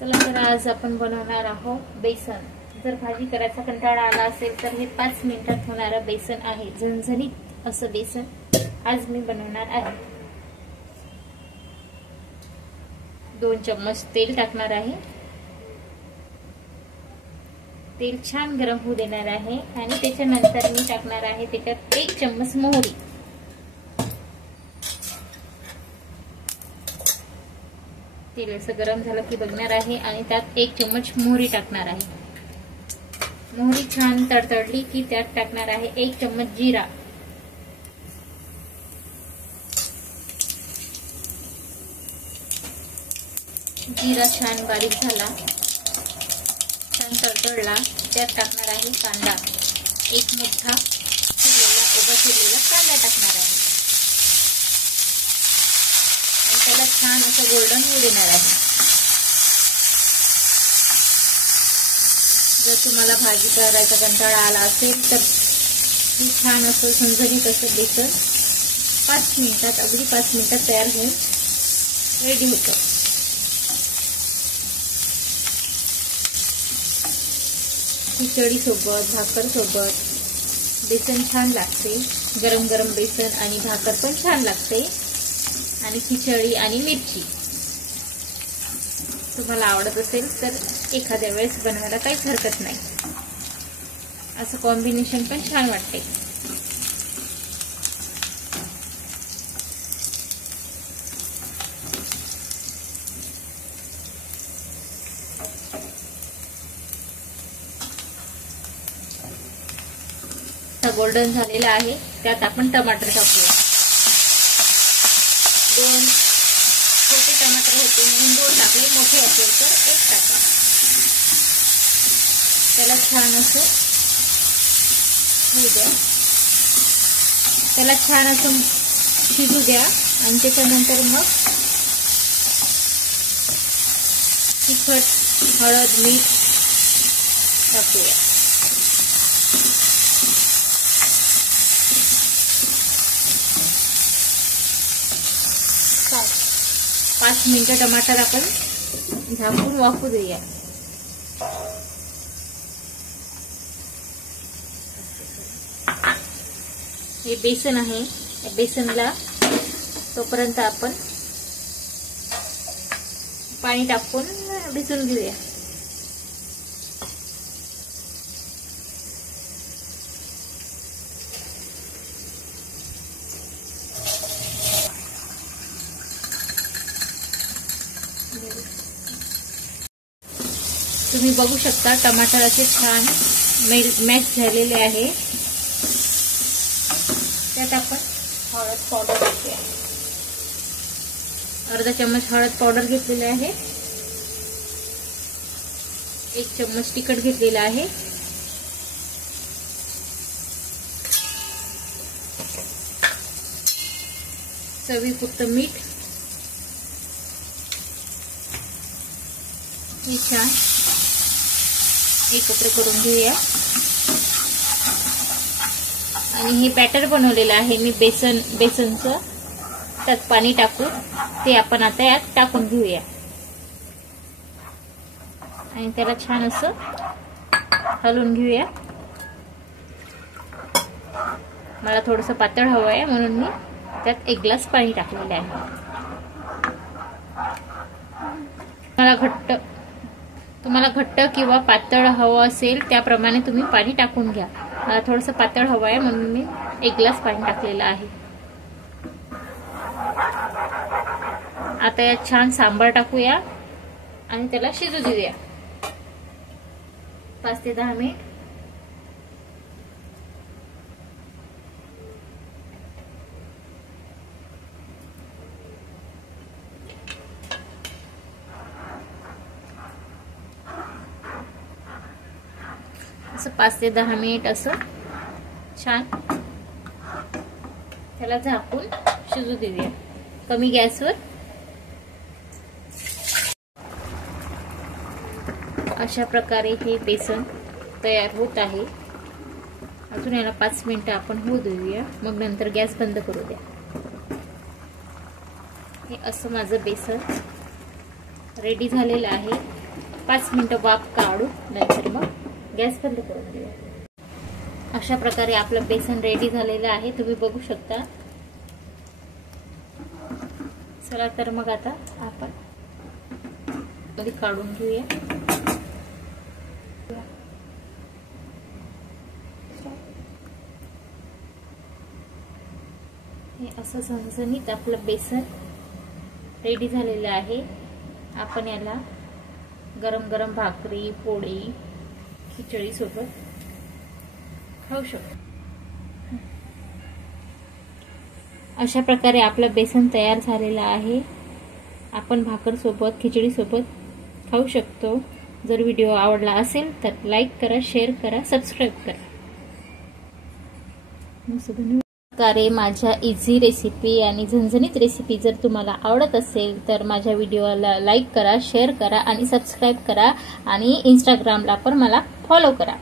चला तर आज आपण बनवणार आहोत बेसन। जर भाजी करायचा कंटाळा आला असेल तर हे 5 मिनिटात होणारा बेसन आहे। झणझणीत असं बेसन आज मी बनवणार आहे। 2 चम्मच तेल टाकणार आहे। तेल छान गरम होऊ देणार आहे आणि त्याच्यानंतर मी टाकणार आहे त्याच्यात 1 चम्मच मोहरी। तेल असं गरम झालं की बघणार आहे आणि त्यात 1 चम्मच मोहरी टाकणार आहे। मोहरी छान तडतडली की त्यात टाकणार आहे 1 चम्मच जिरा। जिरा छान बारीक झाला, छान तडतडला, त्यात टाकणार आहे कांदा। 1 मोठा उभा चिरलेला कांदा टाकणार आहे आणि त्याला छान असं गोल्डन होऊ देणार आहे। जर तुम्हाला भाजी करायचा कंटाळा आला असेल तर हे छान असं झणझणीत असं बेसन 5 मिनिटात, अगदी 5 मिनिटात तयार होऊन रेडी होतं। खिचडी सोबत, भाकर सोबत बेसन छान लागते। गरम गरम बेसन आणि भाकर पण छान लागते आणि खिचडी आणि मिरची तुम्हाला आवडत असेल तर एखाद्या वेळेस बनवायला काहीच हरकत नाही। असं कॉम्बिनेशन पण छान वाटते। गोल्डन झालेला आहे, त्यात आपण टमाटर टाकूया। 2 छोटे टमाटर होते म्हणून 2 टाकले, मोठे असेल तर 1 टाका। त्याला छान असं होऊ द्या, त्याला छान असं शिजू द्या आणि त्याच्यानंतर मग तिखट, हळद, मीठ टाकूया। 5 मिनिटं टमाटर आपण झाकून वाफू देऊया। हे बेसन आहे, या बेसनला तोपर्यंत आपण पाणी टाकून भिजून घेऊया। तुम्ही बघू शकता टमाटर असे छान मॅश झालेले आहे। त्यात आपण हळद पावडर टाकूया। अर्धा चम्मच हळद पावडर घेतलेले आहे, 1 चम्मच तिखट घेतलेला आहे, चवीपुरतं मीठ। हे छान एकत्र करून घेऊया आणि हे बॅटर बनवलेलं आहे मी बेसनचं, त्यात पाणी टाकून ते आपण आता यात टाकून घेऊया आणि त्याला छान असं हलवून घेऊया। मला थोडंसं पातळ हवं आहे म्हणून मी त्यात 1 ग्लास पाणी टाकलेलं आहे। तुम्हाला घट्ट किंवा पातळ हवं असेल त्याप्रमाणे तुम्ही पाणी टाकून घ्या। मला थोडंसं पातळ हवं आहे म्हणून मी 1 ग्लास पाणी टाकलेलं आहे। आता यात छान सांबार टाकूया आणि त्याला शिजू देऊया 5 ते 10 मिनिट। असं 5 ते 10 मिनिट असं छान त्याला झाकून शिजू देऊया कमी गॅसवर। अशा प्रकारे हे बेसन तयार होत आहे। अजून याला 5 मिनिटं आपण होऊ देऊया, मग नंतर गॅस बंद करू द्या। हे असं माझं बेसन रेडी झालेलं आहे। 5 मिनिटं वाफ काढू, नंतर मग गॅस बंद करून देऊ. अशा प्रकारे आपलं बेसन रेडी झालेलं आहे, तुम्ही बघू शकता. चला तर मग आता आपण मध्ये काढून घेऊया. हे असं झणझणीत आपलं बेसन रेडी झालेलं आहे. आपण याला गरम गरम भाकरी, पोळी, खिचडी सोबत खाऊ शकतो. अशा प्रकारे आपलं बेसन तयार झालेलं आहे. आपण भाकर सोबत, खिचडी सोबत खाऊ शकतो. जर व्हिडिओ आवडला असेल तर लाईक करा, शेअर करा, सबस्क्राईब करा. प्रकारे माझ्या इझी रेसिपी आणि झणझणीत रेसिपी जर तुम्हाला आवडत असेल तर माझ्या व्हिडिओला लाईक करा, शेअर करा आणि सबस्क्राईब करा आणि इंस्टाग्रामला पण मला फॉलो करा.